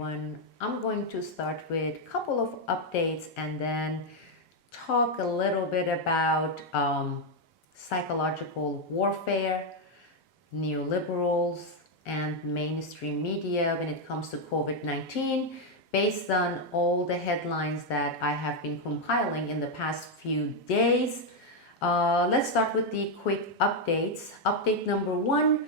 everyone. I'm going to start with a couple of updates and then talk a little bit about psychological warfare, neoliberals, and mainstream media when it comes to COVID-19, based on all the headlines that I have been compiling in the past few days. Let's start with the quick updates. Update number one.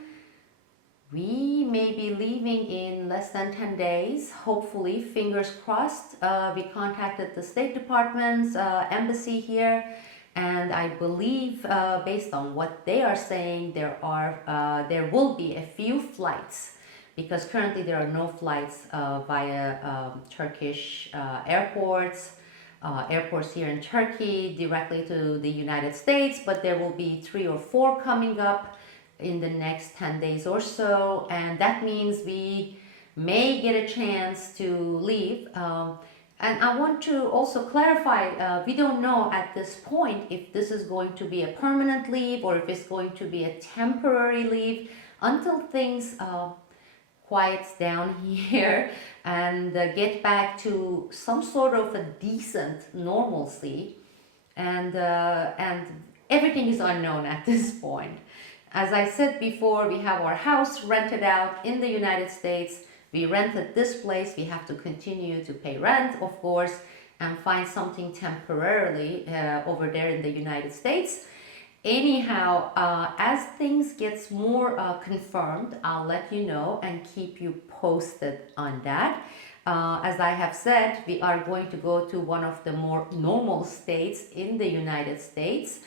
We may be leaving in less than 10 days, hopefully, fingers crossed. We contacted the State Department's embassy here, and I believe, based on what they are saying, there will be a few flights, because currently there are no flights via Turkish airports here in Turkey directly to the United States, but there will be 3 or 4 coming up in the next 10 days or so, and that means we may get a chance to leave. And I want to also clarify, we don't know at this point if this is going to be a permanent leave or if it's going to be a temporary leave until things quiets down here and get back to some sort of a decent normalcy, and everything is unknown at this point. As I said before, we have our house rented out in the United States. We rented this place. We have to continue to pay rent, of course, and find something temporarily over there in the United States. Anyhow, as things gets more confirmed, I'll let you know and keep you posted on that. As I have said, we are going to go to one of the more normal states in the United States.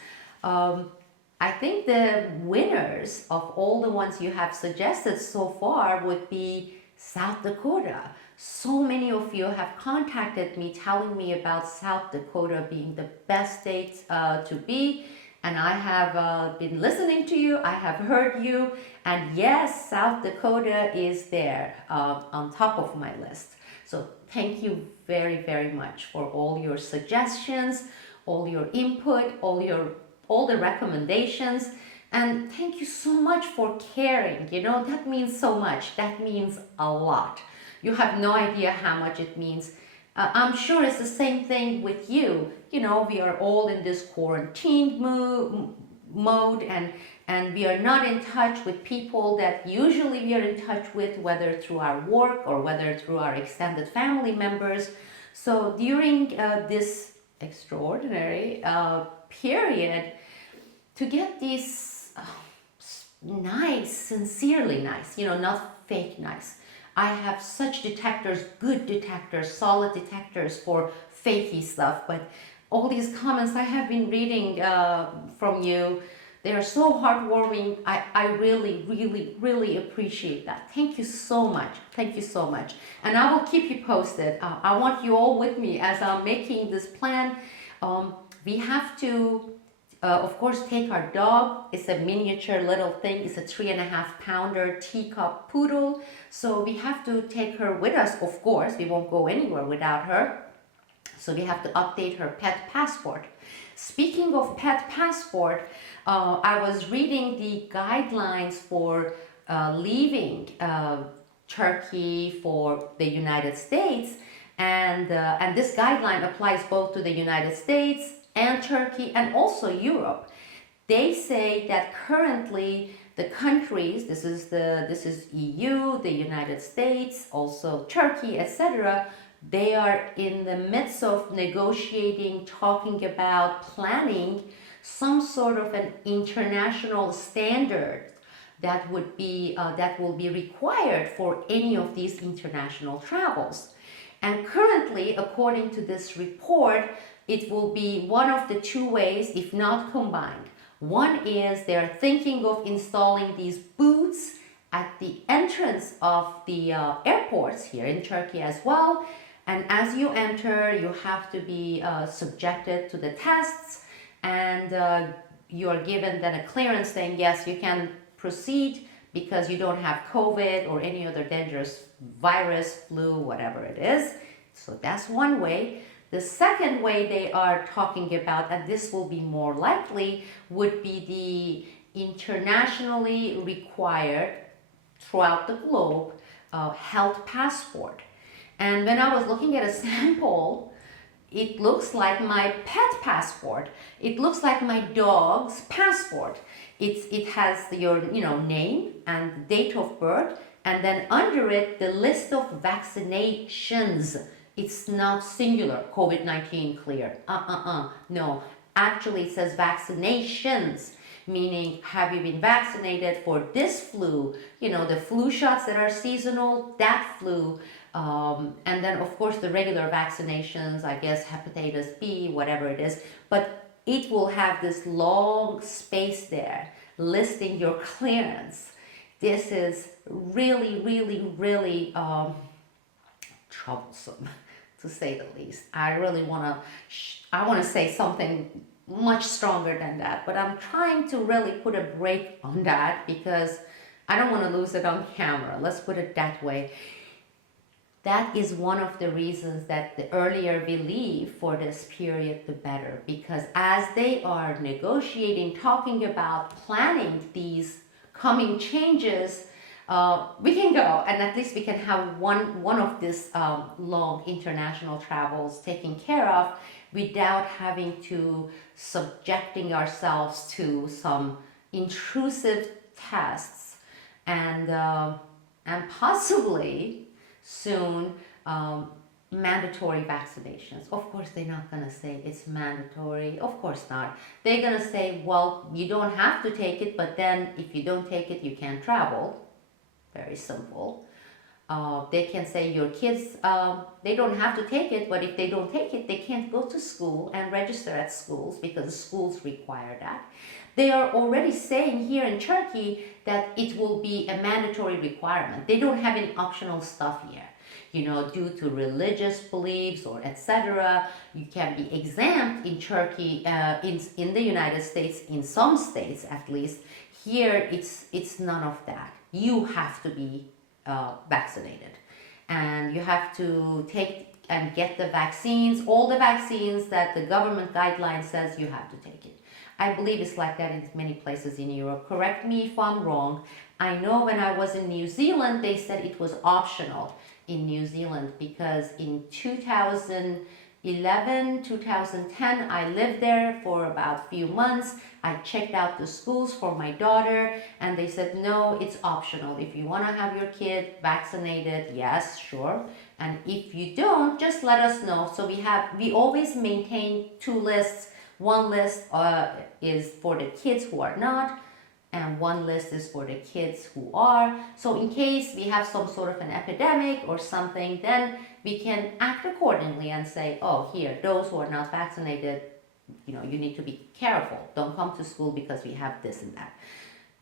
I think the winners of all the ones you have suggested so far would be South Dakota. So many of you have contacted me telling me about South Dakota being the best state to be, and I have been listening to you, I have heard you, and yes, South Dakota is there on top of my list. So thank you very, very much for all your suggestions, all your input, all the recommendations, and thank you so much for caring. You know, that means so much. That means a lot. You have no idea how much it means. I'm sure it's the same thing with you. You know, we are all in this quarantine mode, and we are not in touch with people that usually we are in touch with, whether through our work or whether through our extended family members. So during this extraordinary period, to get these nice, sincerely nice, you know, not fake nice. I have such detectors, good detectors, solid detectors for fakey stuff, but all these comments I have been reading from you, they are so heartwarming. I really, really, really appreciate that. Thank you so much. Thank you so much. And I will keep you posted. I want you all with me as I'm making this plan. We have to, of course, take our dog. It's a miniature little thing. It's a 3.5-pounder teacup poodle. So we have to take her with us, of course. We won't go anywhere without her. So we have to update her pet passport. Speaking of pet passport, I was reading the guidelines for leaving Turkey for the United States. And this guideline applies both to the United States and Turkey and also Europe. They say that currently the countries, this is EU, the United States, also Turkey, etc., they are in the midst of negotiating, talking about planning some sort of an international standard that will be required for any of these international travels. And currently, according to this report, it will be one of the 2 ways, if not combined. One is they're thinking of installing these booths at the entrance of the airports here in Turkey as well. And as you enter, you have to be subjected to the tests, and you are given then a clearance saying, yes, you can proceed because you don't have COVID or any other dangerous virus, flu, whatever it is. So that's one way. The second way they are talking about, and this will be more likely, would be the internationally required throughout the globe health passport. And when I was looking at a sample, it looks like my pet passport. It looks like my dog's passport. It has your name and date of birth, and then under it the list of vaccinations. It's not singular. COVID-19 clear. No. Actually, it says vaccinations, meaning have you been vaccinated for this flu? The flu shots that are seasonal, that flu. And then, of course, the regular vaccinations, I guess hepatitis B, whatever it is. But it will have this long space there listing your clearance. This is really, really, really troublesome, to say the least. I really want to say something much stronger than that, but I'm trying to really put a break on that because I don't want to lose it on camera. Let's put it that way. That is one of the reasons that the earlier we leave for this period, the better. Because as they are negotiating, talking about, planning these coming changes, we can go and at least we can have one of these long international travels taken care of without having to subjecting ourselves to some intrusive tests and possibly soon mandatory vaccinations. Of course, they're not going to say it's mandatory. Of course not. They're going to say, well, you don't have to take it, but then if you don't take it, you can't travel. Very simple. They can say your kids, they don't have to take it, but if they don't take it, they can't go to school and register at schools because schools require that. They are already saying here in Turkey that it will be a mandatory requirement. They don't have any optional stuff here. Due to religious beliefs or etc., you can be exempt in Turkey, in the United States, in some states at least. Here, it's none of that. You have to be vaccinated, and you have to take and get the vaccines, all the vaccines that the government guideline says you have to take it. I believe it's like that in many places in Europe. Correct me if I'm wrong. I know when I was in New Zealand, they said it was optional in New Zealand because in 2011, 2010, I lived there for about a few months. I checked out the schools for my daughter and they said, no, it's optional. If you want to have your kid vaccinated, yes, sure. And if you don't, just let us know. So we always maintain two lists. One list is for the kids who are not, and one list is for the kids who are. So in case we have some sort of an epidemic or something, then we can act accordingly and say, oh, here, those who are not vaccinated, you need to be careful. Don't come to school because we have this and that.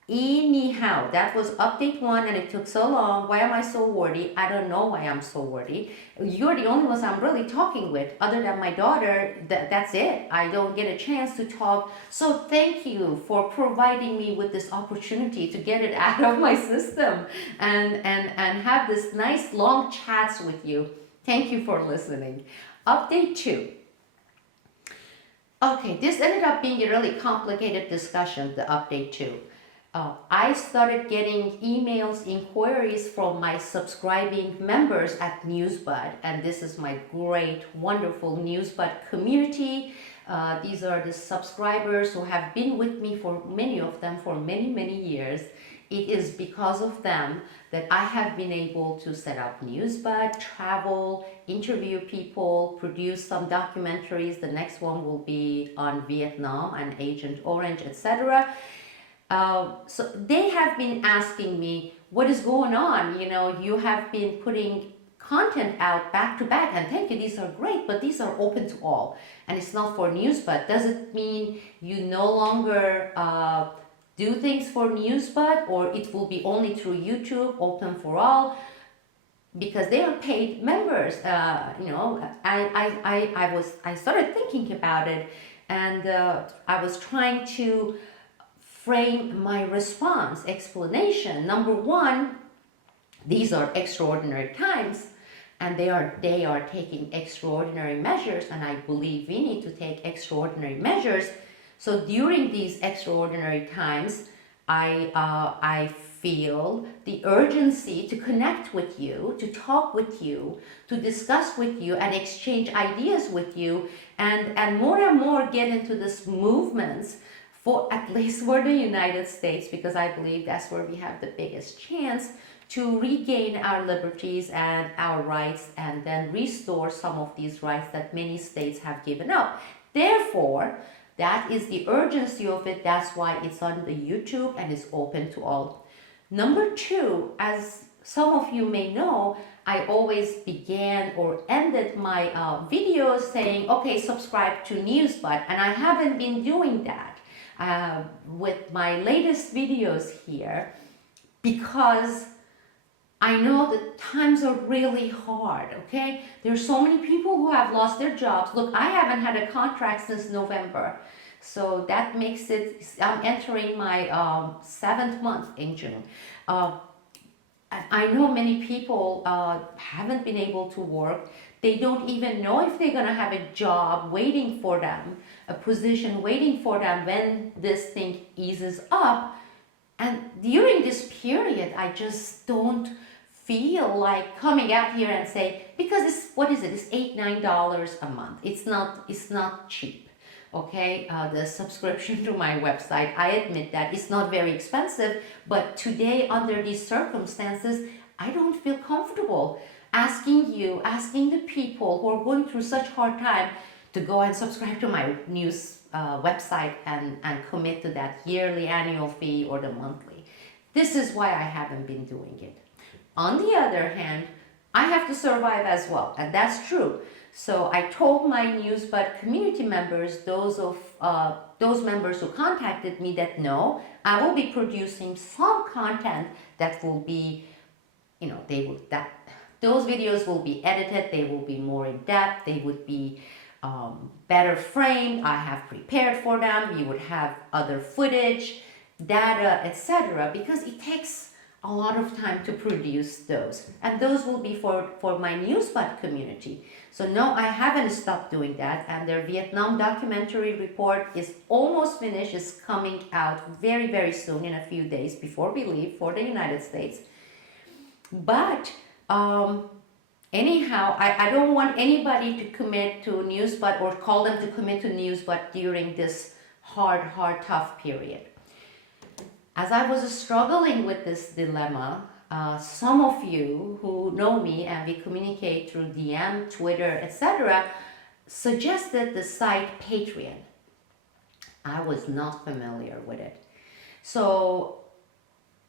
Anyhow, that was update 1 and it took so long. Why am I so wordy? I don't know why I'm so wordy. You're the only ones I'm really talking with. Other than my daughter, that's it. I don't get a chance to talk. So thank you for providing me with this opportunity to get it out of my system and have this nice long chats with you. Thank you for listening. Update 2. Okay, this ended up being a really complicated discussion, the update 2. I started getting emails, inquiries from my subscribing members at Newsbud, and this is my great, wonderful Newsbud community. These are the subscribers who have been with me for many of them for many, many years. It is because of them that I have been able to set up Newsbud, travel, interview people, produce some documentaries. The next one will be on Vietnam and Agent Orange, etc. So they have been asking me, what is going on? You have been putting content out back to back, and thank you, these are great, but these are open to all. And it's not for Newsbud. Does it mean you no longer do things for Newsbud, or it will be only through YouTube, open for all? Because they are paid members. I started thinking about it, and I was trying to frame my response, explanation. Number one, these are extraordinary times and they are taking extraordinary measures, and I believe we need to take extraordinary measures. So during these extraordinary times, I feel the urgency to connect with you, to talk with you, to discuss with you and exchange ideas with you, and more get into this movements for at least for the United States, because I believe that's where we have the biggest chance to regain our liberties and our rights, and then restore some of these rights that many states have given up. Therefore, that is the urgency of it. That's why it's on the YouTube and is open to all. Number two, as some of you may know, I always began or ended my videos saying, okay, subscribe to Newsbud, and I haven't been doing that with my latest videos here, because I know that times are really hard, okay? There's so many people who have lost their jobs. Look, I haven't had a contract since November. So that makes it, I'm entering my 7th month in June. I know many people haven't been able to work. They don't even know if they're gonna have a job waiting for them, a position waiting for them when this thing eases up. And during this period, I just don't feel like coming out here and say, because it's, what is it? It's $8-9 a month. It's not cheap. Okay, the subscription to my website, I admit that it's not very expensive, but today under these circumstances, I don't feel comfortable asking the people who are going through such hard time to go and subscribe to my news website and commit to that yearly annual fee or the monthly. This is why I haven't been doing it. On the other hand, I have to survive as well, and that's true. So I told my Newsbud community members, those members who contacted me, that no, I will be producing some content that will be, those videos will be edited, they will be more in depth, they would be better framed. I have prepared for them. You would have other footage, data, etc. because it takes a lot of time to produce those, and those will be for my Newsbud community. So no, I haven't stopped doing that, and their Vietnam documentary report is almost finished. It's coming out very, very soon, in a few days before we leave for the United States. But anyhow, I don't want anybody to commit to Newsbud or call them to commit to Newsbud during this hard, tough period. As I was struggling with this dilemma, some of you who know me and we communicate through DM, Twitter, etc., suggested the site Patreon. I was not familiar with it. So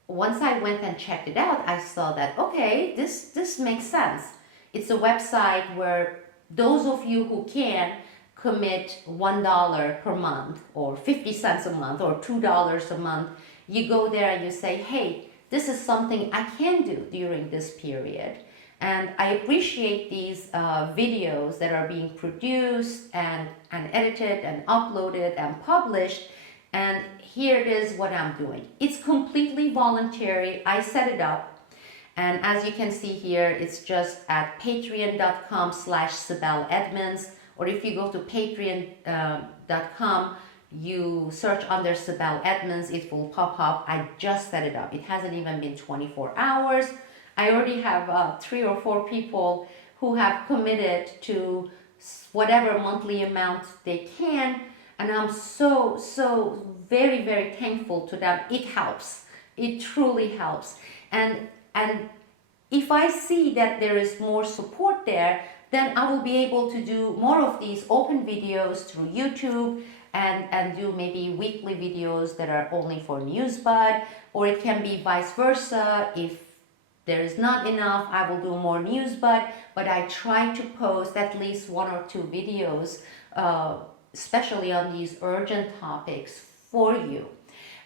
once I went and checked it out, I saw that, okay, this makes sense. It's a website where those of you who can commit $1 per month or 50 cents a month or $2 a month. You go there and you say, hey, this is something I can do during this period. And I appreciate these videos that are being produced and edited and uploaded and published. And here it is what I'm doing. It's completely voluntary. I set it up. And as you can see here, it's just at patreon.com/Sibel Edmonds. Or if you go to patreon.com, you search under Sibel Edmonds, it will pop up. I just set it up. It hasn't even been 24 hours. I already have 3 or 4 people who have committed to whatever monthly amount they can. And I'm so very, very thankful to them. It helps. It truly helps. And if I see that there is more support there, then I will be able to do more of these open videos through YouTube and do maybe weekly videos that are only for Newsbud, or it can be vice versa. If there is not enough, I will do more Newsbud, but I try to post at least 1 or 2 videos, especially on these urgent topics for you.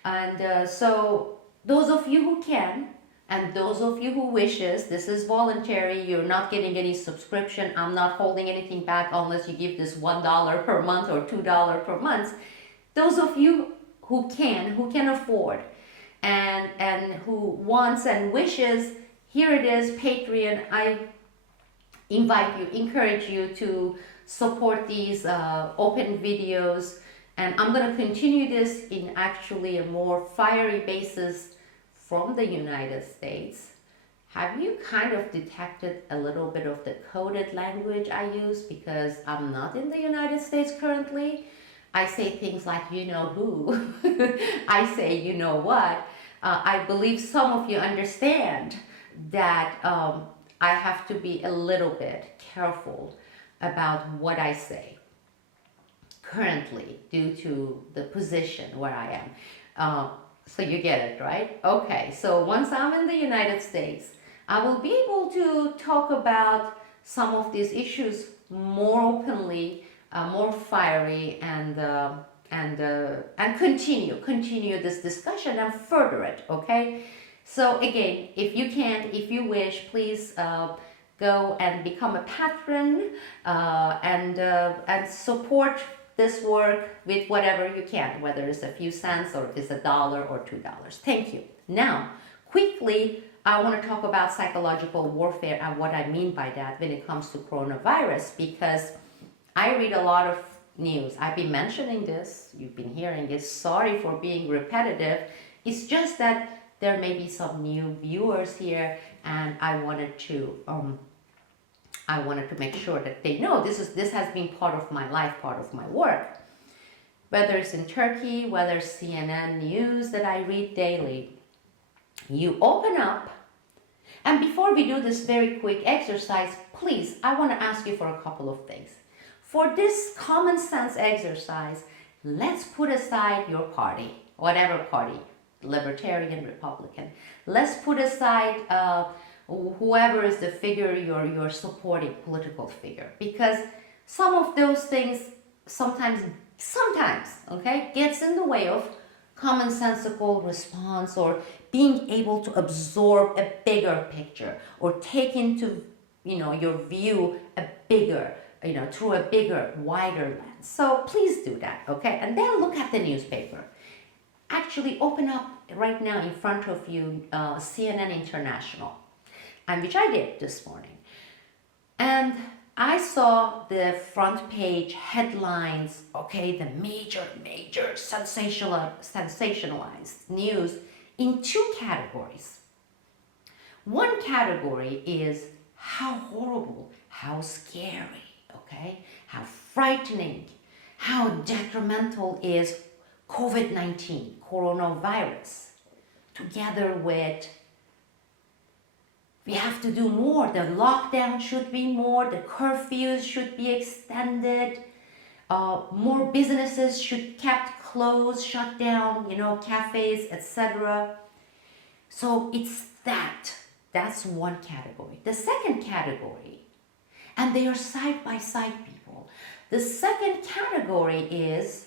And so those of you who can, and those of you who wishes, this is voluntary, you're not getting any subscription, I'm not holding anything back unless you give this $1 per month or $2 per month. Those of you who can afford, and who wants and wishes, here it is, Patreon. I invite you, encourage you to support these open videos, and I'm going to continue this in actually a more fiery basis from the United States, have you kind of detected a little bit of the coded language I use because I'm not in the United States currently? I say things like, you know who. I say, you know what. I believe some of you understand that I have to be a little bit careful about what I say currently due to the position where I am. So you get it, right? Okay, so once I'm in the United States, I will be able to talk about some of these issues more openly, more fiery, and continue this discussion and further it. Okay. So again, if you can, if you wish, please go and become a patron and support this work with whatever you can, whether it's a few cents or if it's $1 or $2. Thank you. Now, quickly, I want to talk about psychological warfare and what I mean by that when it comes to coronavirus, because I read a lot of news. I've been mentioning this, you've been hearing it. Sorry for being repetitive. It's just that there may be some new viewers here, and I wanted to make sure that they know this has been part of my life, part of my work. Whether it's in Turkey, whether it's CNN news that I read daily, you open up, and before we do this very quick exercise, please, I want to ask you for a couple of things. For this common sense exercise, let's put aside your party, whatever party, Libertarian, Republican. Let's put aside whoever is the figure you're supporting, political figure, because some of those things sometimes, okay, gets in the way of commonsensical response or being able to absorb a bigger picture or take into, your view a bigger, through a bigger, wider lens. So please do that, okay? And then look at the newspaper. Actually open up right now in front of you CNN International, and which I did this morning. And I saw the front page headlines, okay, the major sensationalized news in two categories. One category is how horrible, how scary, okay, how frightening, how detrimental is COVID-19, coronavirus, together with we have to do more. The lockdown should be more. The curfews should be extended. More businesses should kept closed, shut down, cafes, etc. So it's that. That's one category. The second category, and they are side by side, people. The second category is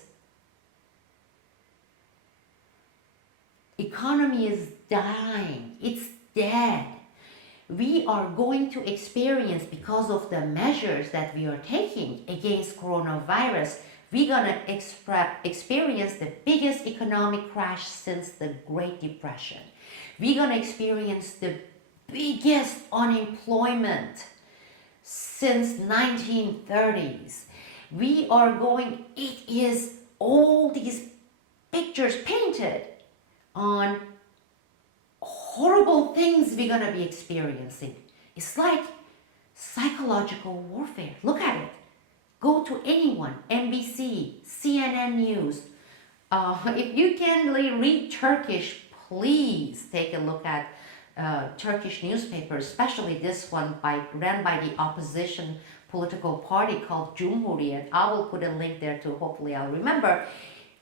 economy is dying. It's dead. We are going to experience, because of the measures that we are taking against coronavirus, we're going to experience the biggest economic crash since the Great Depression. We're going to experience the biggest unemployment since 1930s. It is all these pictures painted on horrible things we're going to be experiencing. It's like psychological warfare. Look at it. Go to anyone, NBC, CNN News. If you can read Turkish, please take a look at Turkish newspapers, especially this one ran by the opposition political party called Cumhuriyet. I will put a link there too, hopefully I'll remember.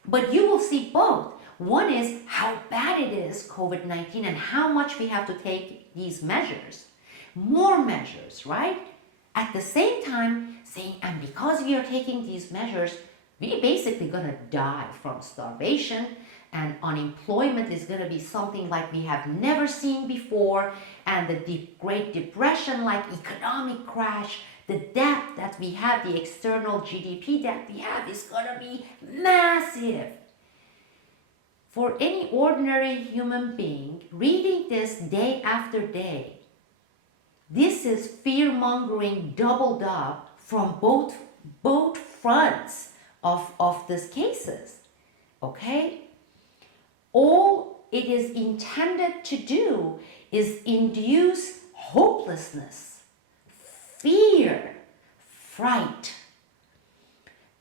But you will see both. One is how bad it is, COVID-19, and how much we have to take these measures. More measures, right? At the same time, saying, and because we are taking these measures, we're basically going to die from starvation, and unemployment is going to be something like we have never seen before, and the Great Depression, like economic crash, the debt that we have, the external GDP that we have is going to be massive. For any ordinary human being, reading this day after day, this is fear-mongering doubled up from both fronts of these cases, okay? All it is intended to do is induce hopelessness, fear, fright,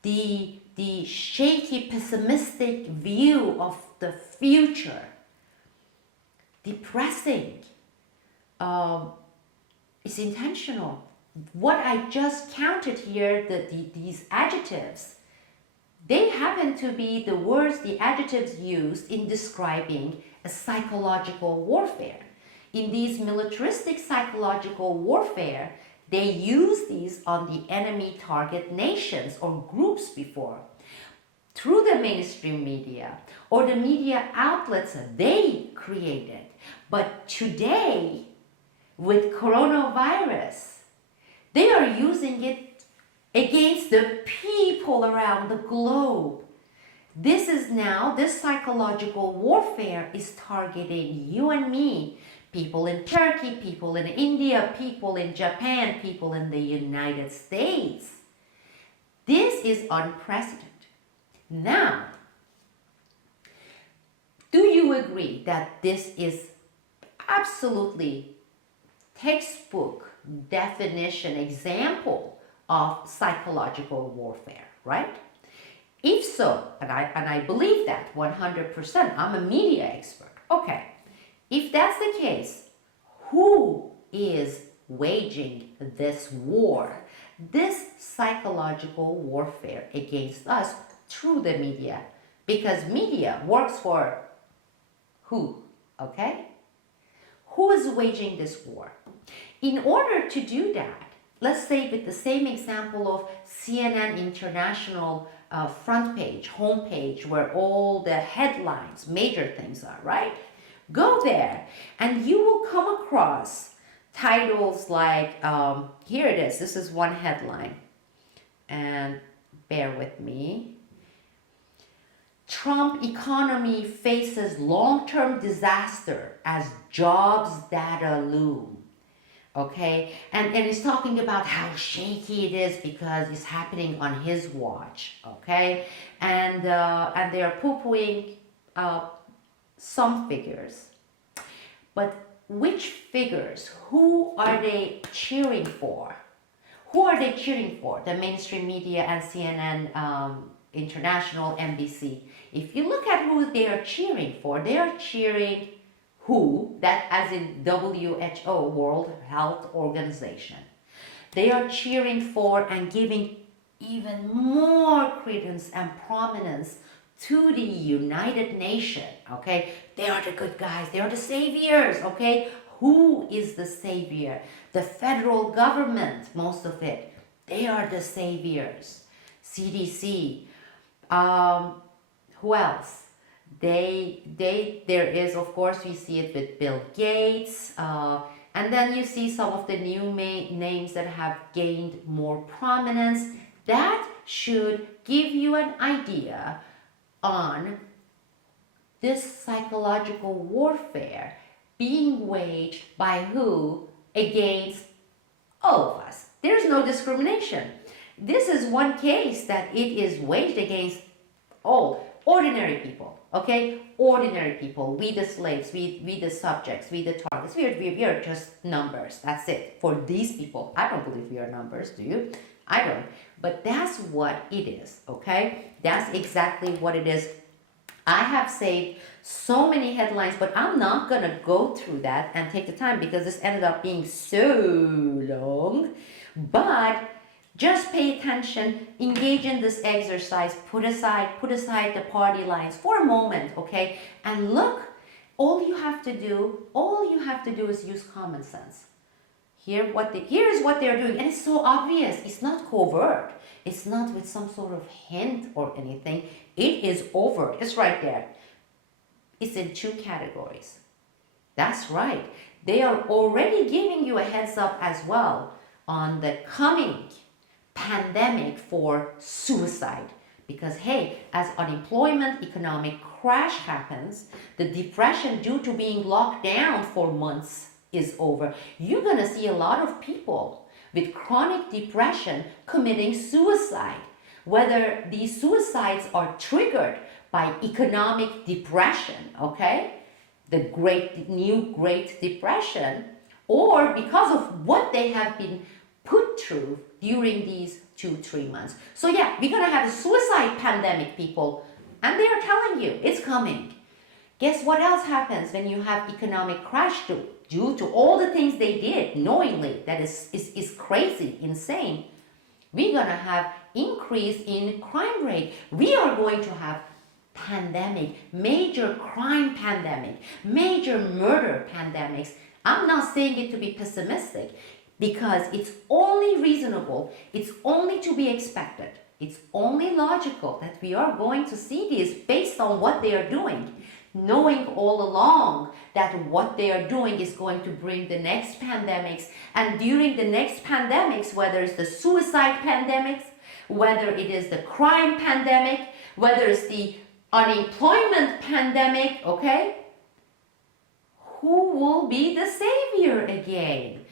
the shaky, pessimistic view of the future, depressing. It's intentional. What I just counted here, these adjectives, they happen to be the words, the adjectives used in describing a psychological warfare. In these militaristic psychological warfare, they use these on the enemy target nations or groups before, through the mainstream media or the media outlets they created. But today, with coronavirus, they are using it against the people around the globe. This psychological warfare is targeting you and me, people in Turkey, people in India, people in Japan, people in the United States. This is unprecedented. Now, do you agree that this is absolutely textbook definition example of psychological warfare, right? If so, and I believe that 100%, I'm a media expert. Okay, if that's the case, who is waging this war, this psychological warfare against us through the media? Because media works for who, okay? Who is waging this war? In order to do that, let's say with the same example of CNN International front page, homepage, where all the headlines, major things are, right? Go there and you will come across titles like, here it is, this is one headline, and bear with me. Trump economy faces long-term disaster as jobs data loom. Okay, and it's talking about how shaky it is because it's happening on his watch. Okay, and they are poo-pooing some figures, but which figures? Who are they cheering for? Who are they cheering for? The mainstream media and CNN, International, NBC. If you look at who they are cheering for, they are cheering WHO, that as in WHO, World Health Organization. They are cheering for and giving even more credence and prominence to the United Nations, okay? They are the good guys, they are the saviors, okay? Who is the savior? The federal government, most of it. They are the saviors. CDC. Who else? There is, of course, we see it with Bill Gates, and then you see some of the new names that have gained more prominence. That should give you an idea on this psychological warfare being waged by who against all of us. There's no discrimination. This is one case that it is waged against all ordinary people, okay? Ordinary people, we the slaves, we the subjects, we the targets, we are just numbers, that's it. For these people, I don't believe we are numbers, do you? I don't, but that's what it is, okay? That's exactly what it is. I have saved so many headlines, but I'm not gonna go through that and take the time because this ended up being so long, but just pay attention, engage in this exercise, put aside the party lines for a moment, okay? And look, all you have to do is use common sense. Here is what they're doing, and it's so obvious. It's not covert. It's not with some sort of hint or anything. It is overt. It's right there. It's in two categories. That's right. They are already giving you a heads up as well on the coming pandemic for suicide. Because hey, as unemployment, economic crash happens, the depression due to being locked down for months is over. You're gonna see a lot of people with chronic depression committing suicide. Whether these suicides are triggered by economic depression, okay? the new Great Depression, or because of what they have been put through during these 2-3 months. So yeah, we're gonna have a suicide pandemic, people, and they are telling you it's coming. Guess what else happens when you have economic crash due to all the things they did knowingly? That is crazy, insane. We're gonna have increase in crime rate. We are going to have pandemic, major crime pandemic, major murder pandemics. I'm not saying it to be pessimistic, because it's only reasonable, it's only to be expected, it's only logical that we are going to see this based on what they are doing, knowing all along that what they are doing is going to bring the next pandemics. And during the next pandemics, whether it's the suicide pandemics, whether it is the crime pandemic, whether it's the unemployment pandemic, okay? Who will be the savior again?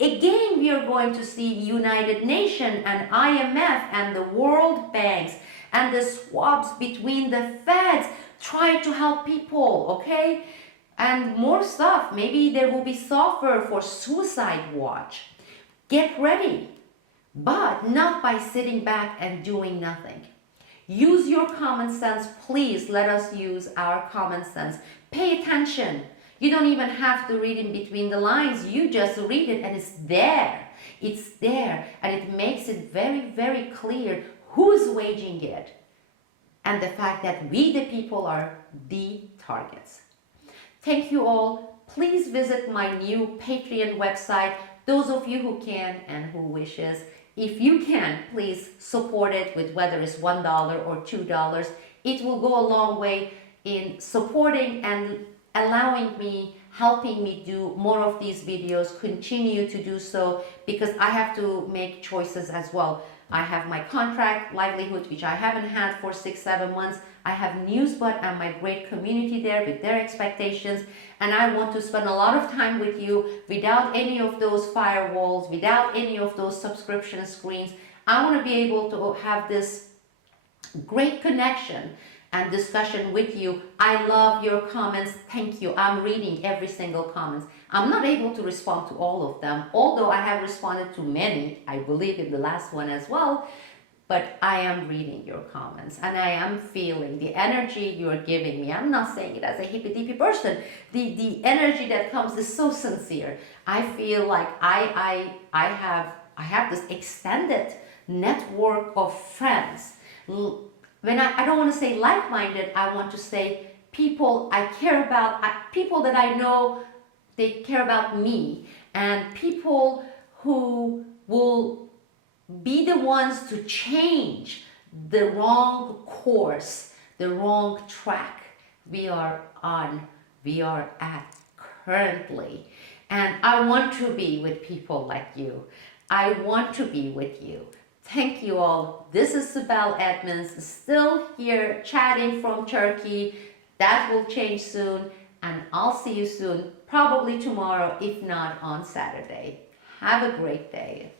Again, we are going to see United Nations and IMF and the World Banks and the swaps between the feds try to help people, okay? And more stuff. Maybe there will be software for suicide watch. Get ready, but not by sitting back and doing nothing. Use your common sense. Please let us use our common sense. Pay attention. You don't even have to read in between the lines. You just read it and it's there. It's there. And it makes it very, very clear who's waging it. And the fact that we, the people, are the targets. Thank you all. Please visit my new Patreon website. Those of you who can and who wishes. If you can, please support it with whether it's $1 or $2. It will go a long way in supporting and allowing me, helping me do more of these videos, continue to do so, because I have to make choices as well. I have my contract, livelihood, which I haven't had for 6-7 months. I have Newsbud and my great community there with their expectations. And I want to spend a lot of time with you without any of those firewalls, without any of those subscription screens. I want to be able to have this great connection and discussion with you. I love your comments. Thank you. I'm reading every single comment. I'm not able to respond to all of them, although I have responded to many, I believe in the last one as well. But I am reading your comments and I am feeling the energy you're giving me. I'm not saying it as a hippy-dippy person. The energy that comes is so sincere. I feel like I have this extended network of friends. When I don't want to say like-minded, I want to say people I care about, people that I know they care about me, and people who will be the ones to change the wrong course, the wrong track we are on, we are at currently. And I want to be with people like you. I want to be with you. Thank you all. This is Sibel Edmonds, still here chatting from Turkey. That will change soon, and I'll see you soon, probably tomorrow, if not on Saturday. Have a great day.